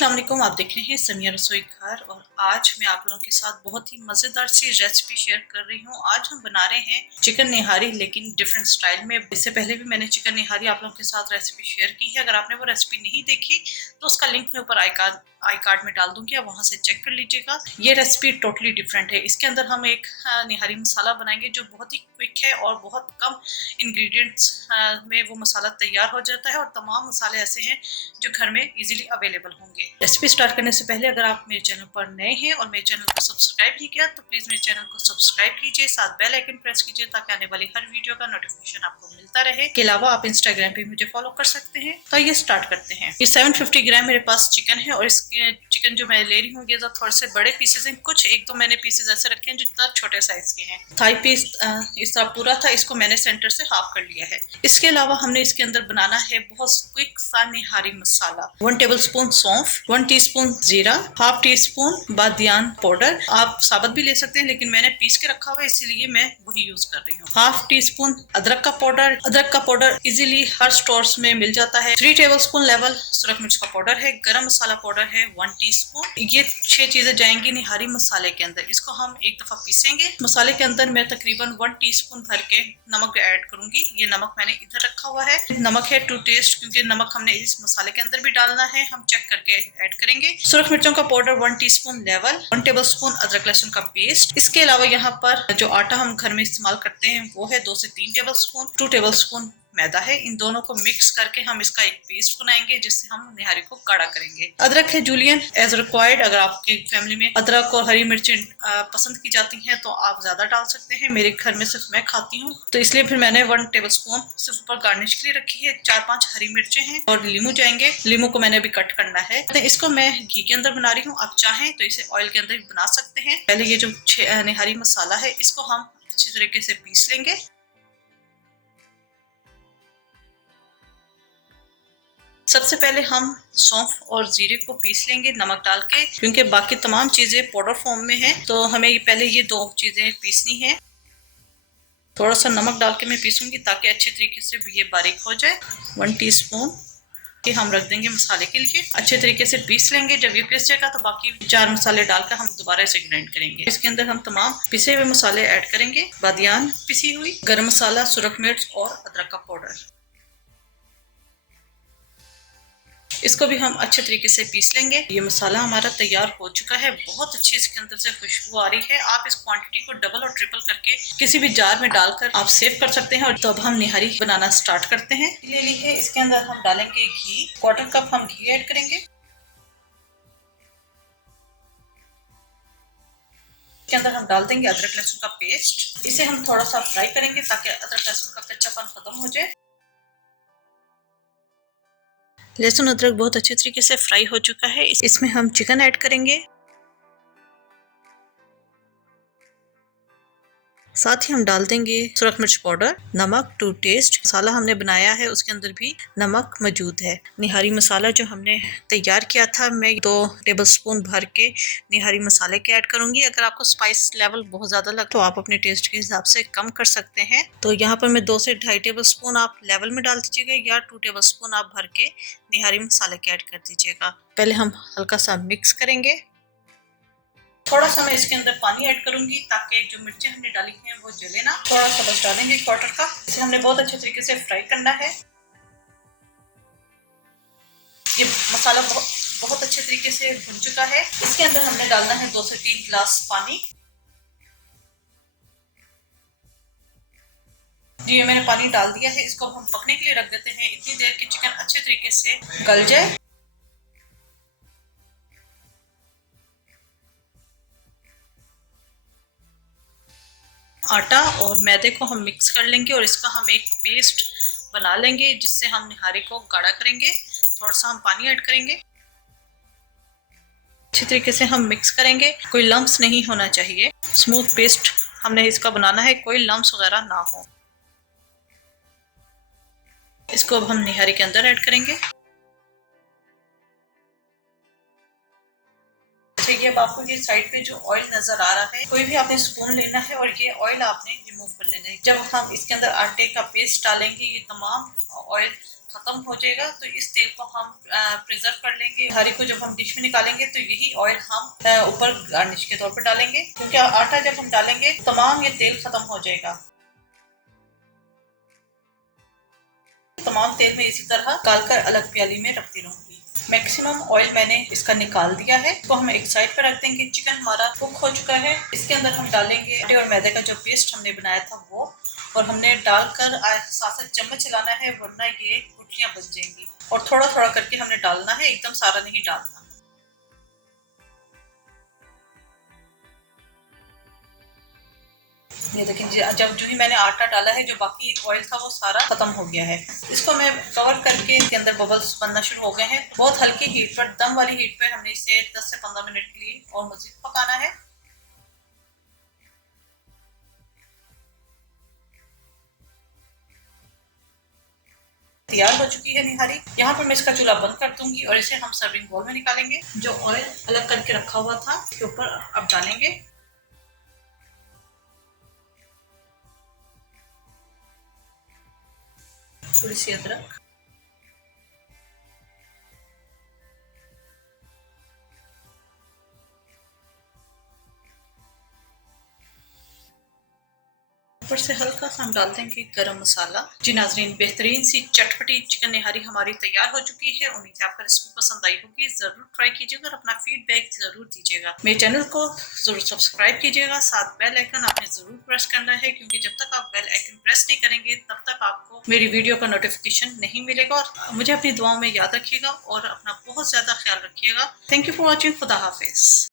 अस्सलाम वालेकुम। आप देख रहे हैं समिया रसोई घर और आज मैं आप लोगों के साथ बहुत ही मज़ेदार सी रेसिपी शेयर कर रही हूँ। आज हम बना रहे हैं चिकन निहारी, लेकिन डिफरेंट स्टाइल में। इससे पहले भी मैंने चिकन निहारी आप लोगों के साथ रेसिपी शेयर की है। अगर आपने वो रेसिपी नहीं देखी तो उसका लिंक मैं ऊपर आई कार्ड में डाल दूंगी, आप वहां से चेक कर लीजिएगा। ये रेसिपी टोटली डिफरेंट है। इसके अंदर हम एक निहारी मसाला बनाएंगे जो बहुत ही क्विक है और बहुत कम इंग्रेडिएंट्स में वो मसाला तैयार हो जाता है और तमाम मसाले ऐसे हैं जो घर में इजीली अवेलेबल होंगे। रेसिपी स्टार्ट करने से पहले अगर आप मेरे चैनल पर नए हैं और मेरे चैनल को सब्सक्राइब नहीं किया तो प्लीज मेरे चैनल को सब्सक्राइब कीजिए, साथ बेल आइकन प्रेस कीजिए ताकि आने वाली हर वीडियो का नोटिफिकेशन आपको मिलता रहे। इसके अलावा आप इंस्टाग्राम पे मुझे फॉलो कर सकते हैं। तो ये स्टार्ट करते हैं। ये 750 ग्राम मेरे पास चिकन है और इसके चिकन जो मैं ले रही हूँ ये थोड़े से बड़े पीसेज हैं। कुछ एक दो मैंने पीसेज ऐसे रखे हैं जो इतना छोटे साइज के हैं। थाई पीस इस तरह पूरा था, इसको मैंने सेंटर से हाफ कर लिया है। इसके अलावा हमने इसके अंदर बनाना है बहुत क्विक सा निहारी मसाला। 1 टेबल स्पून सौंफ, 1 टीस्पून जीरा, हाफ टी स्पून बादियान पाउडर। आप साबुत भी ले सकते हैं लेकिन मैंने पीस के रखा हुआ है इसीलिए मैं वही यूज कर रही हूँ। हाफ टी स्पून अदरक का पाउडर। अदरक का पाउडर इजीली हर स्टोर्स में मिल जाता है। 3 टेबल स्पून लेवल सुरख मिर्च का पाउडर है। गरम मसाला पाउडर है 1 टीस्पून। ये 6 चीजें जाएंगी निहारी मसाले के अंदर। इसको हम एक दफा पीसेंगे। मसाले के अंदर मैं तकरीबन 1 टीस्पून भर के नमक ऐड करूंगी। ये नमक मैंने इधर रखा हुआ है। नमक है टू टेस्ट, क्योंकि नमक हमने इस मसाले के अंदर भी डालना है, हम चेक करके ऐड करेंगे। सुरख मिर्चों का powder 1 teaspoon level, 1 table spoon अदरक लहसुन का पेस्ट। इसके अलावा यहाँ पर जो आटा हम घर में इस्तेमाल करते हैं वो है 2 से 3 टेबल स्पून। 2 टेबल स्पून मैदा है। इन दोनों को मिक्स करके हम इसका एक पेस्ट बनाएंगे जिससे हम निहारी को गाढ़ा करेंगे। अदरक है जूलियन एज रिक्वायर्ड। अगर आपके फैमिली में अदरक और हरी मिर्चें पसंद की जाती हैं तो आप ज्यादा डाल सकते हैं। मेरे घर में सिर्फ मैं खाती हूँ तो इसलिए फिर मैंने 1 टेबल स्पून सिर्फ ऊपर गार्निश के लिए रखी है। 4-5 हरी मिर्चें हैं और लीमू जाएंगे। लीमू को मैंने अभी कट करना है। तो इसको मैं घी के अंदर बना रही हूँ, आप चाहें तो इसे ऑयल के अंदर भी बना सकते हैं। पहले ये जो निहारी मसाला है इसको हम अच्छी तरीके से पीस लेंगे। सबसे पहले हम सौंफ और जीरे को पीस लेंगे नमक डाल के, क्योंकि बाकी तमाम चीजें पाउडर फॉर्म में है तो हमें पहले ये 2 चीजें पीसनी है। थोड़ा सा नमक डाल के मैं पीसूंगी ताकि अच्छे तरीके से ये बारीक हो जाए। 1 टीस्पून कि हम रख देंगे मसाले के लिए। अच्छे तरीके से पीस लेंगे। जब ये पीस जाएगा तो बाकी 4 मसाले डालकर हम दोबारा इसे ग्राइंड करेंगे। इसके अंदर हम तमाम पिसे हुए मसाले ऐड करेंगे। बादियान पिसी हुई, गरम मसाला, सुरख मिर्च और अदरक का पाउडर। इसको भी हम अच्छे तरीके से पीस लेंगे। ये मसाला हमारा तैयार हो चुका है। बहुत अच्छी इसके अंदर से खुशबू आ रही है। आप इस क्वांटिटी को डबल और ट्रिपल करके किसी भी जार में डालकर आप सेव कर सकते हैं। और तो अब हम निहारी बनाना स्टार्ट करते हैं। ले ली है, इसके अंदर हम डालेंगे घी। 1/4 कप हम घी ऐड करेंगे। इसके अंदर हम डाल देंगे अदरक लहसुन का पेस्ट। इसे हम थोड़ा सा फ्राई करेंगे ताकि अदरक लहसुन का कच्चापन खत्म हो जाए। लहसुन अदरक बहुत अच्छे तरीके से फ्राई हो चुका है। इसमें हम चिकन ऐड करेंगे। साथ ही हम डाल देंगे सुरख मिर्च पाउडर, नमक टू टेस्ट। मसाला हमने बनाया है उसके अंदर भी नमक मौजूद है। निहारी मसाला जो हमने तैयार किया था मैं 2 टेबल स्पून भर के निहारी मसाले के ऐड करूंगी। अगर आपको स्पाइस लेवल बहुत ज्यादा लगे तो आप अपने टेस्ट के हिसाब से कम कर सकते हैं। तो यहाँ पर मैं 2 से 2.5 टेबल स्पून आप लेवल में डाल दीजिएगा या 2 टेबल स्पून आप भर के निहारी मसाले के ऐड कर दीजिएगा। पहले हम हल्का सा मिक्स करेंगे। थोड़ा सा मैं इसके अंदर पानी ऐड करूंगी ताकि जो मिर्चें हमने डाली हैं वो जले ना। थोड़ा सा बस डालेंगे 1/4 का। इसे हमने बहुत अच्छे तरीके से फ्राई करना है। ये मसाला बहुत अच्छे तरीके से भुन चुका है। इसके अंदर हमने डालना है 2 से 3 गिलास पानी। ये मैंने पानी डाल दिया है। इसको हम पकने के लिए रख देते हैं इतनी देर कि चिकन अच्छे तरीके से गल जाए। आटा और मैदे को हम मिक्स कर लेंगे और इसका हम एक पेस्ट बना लेंगे जिससे हम निहारी को गाढ़ा करेंगे। थोड़ा सा हम पानी ऐड करेंगे। अच्छी तरीके से हम मिक्स करेंगे। कोई लम्प्स नहीं होना चाहिए। स्मूथ पेस्ट हमने इसका बनाना है, कोई लम्प्स वगैरह ना हो। इसको अब हम निहारी के अंदर ऐड करेंगे। ये अब आपको ये साइड पे जो ऑयल नजर आ रहा है, कोई भी आपने स्पून लेना है और ये ऑयल आपने रिमूव कर लेना है। जब हम इसके अंदर आटे का पेस्ट डालेंगे ये तमाम ऑयल खत्म हो जाएगा। तो इस तेल को हम प्रिजर्व कर लेंगे। निहारी को जब हम डिश में निकालेंगे तो यही ऑयल हम ऊपर गार्निश के तौर पर डालेंगे, क्योंकि आटा जब हम डालेंगे तमाम ये तेल खत्म हो जाएगा। तमाम तेल में इसी तरह डालकर अलग प्याली में रखती रहूंगी। मैक्सिमम ऑयल मैंने इसका निकाल दिया है, तो हम एक साइड पर रख देंगे। चिकन हमारा कुक हो चुका है। इसके अंदर हम डालेंगे आटे और मैदे का जो पेस्ट हमने बनाया था वो, और हमने डालकर साथ साथ चम्मच चलाना है, वरना ये गुठलियां बन जाएंगी। और थोड़ा थोड़ा करके हमने डालना है, एकदम सारा नहीं डालना। ये देखें, जब जो ही मैंने आटा डाला है, जो बाकी ऑयल था वो सारा खत्म हो गया है। इसको मैं कवर करके, इसके अंदर बबल्स बनना शुरू हो गए हैं। बहुत हल्की हीट पर, दम वाली हीट पर हमने इसे 10 से 15 मिनट के लिए और मजीद पकाना है। तैयार हो चुकी है निहारी। यहाँ पर मैं इसका चूल्हा बंद कर दूंगी और इसे हम सर्विंग बाउल में निकालेंगे। जो ऑयल अलग करके रखा हुआ था इसके ऊपर अब डालेंगे। थोड़ी सी अदरक, ऊपर से हल्का सा हम डाल देंगे गरम मसाला। जी नाजरीन, बेहतरीन सी चटपटी चिकन निहारी हमारी तैयार हो चुकी है। उम्मीद है आपको रेसिपी पसंद आई होगी। जरूर ट्राई कीजिएगा और अपना फीडबैक जरूर दीजिएगा। मेरे चैनल को जरूर सब्सक्राइब कीजिएगा। साथ बेल आइकन आपने जरूर प्रेस करना है, क्योंकि जब तक आप बेल आइकन प्रेस नहीं करेंगे तब तक आपको मेरी वीडियो का नोटिफिकेशन नहीं मिलेगा। और मुझे अपनी दुआओं में याद रखिएगा और अपना बहुत ज्यादा ख्याल रखिएगा। Thank you for watching. खुदा हाफिज।